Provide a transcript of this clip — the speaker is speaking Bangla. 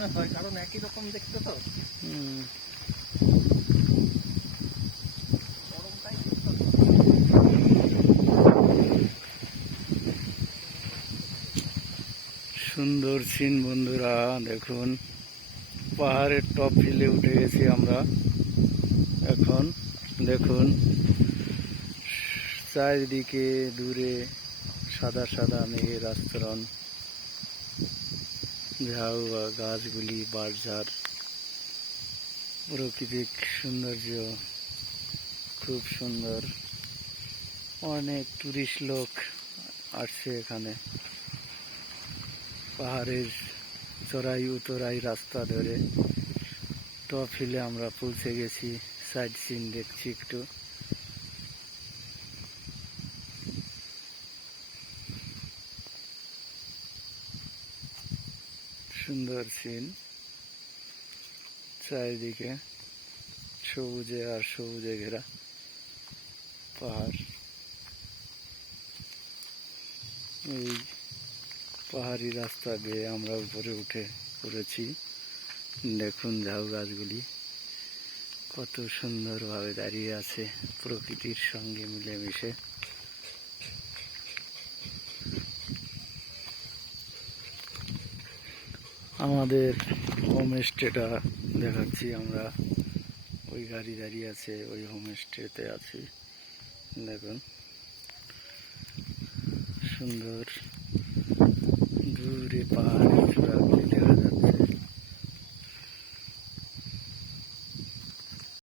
তফাৎ হয় কারণ একই রকম তো। দেখতে সুন্দর সিন বন্ধুরা দেখুন। পাহাড়ের টপ হিলে উঠে গেছি আমরা। এখন দেখুন চারিদিকে দূরে সাদা সাদা মেঘের আস্তরণ। ঝাউ বা গাছগুলি বাড়ঝাড় প্রাকৃতিক সৌন্দর্য খুব সুন্দর। অনেক টুরিস্ট লোক আসছে এখানে। পাহাড়ের চড়াই উতরাই রাস্তা ধরে। টপ হিলে আমরা পৌঁছে গেছি। সাইড সিন দেখছি একটু। সুন্দর সিন। চারিদিকে সবুজে আর সবুজে ঘেরা পাহাড়। এই পাহাড়ি রাস্তা দিয়ে আমরা উপরে উঠে পড়েছি। দেখুন ঝাউ গাছগুলি কত সুন্দরভাবে দাঁড়িয়ে আছে প্রকৃতির সঙ্গে মিলেমিশে। আমাদের হোমস্টেটা দেখাচ্ছি আমরা। ওই গাড়ি দাঁড়িয়ে আছে ওই হোমস্টেতে আছি। দেখুন। সুন্দর।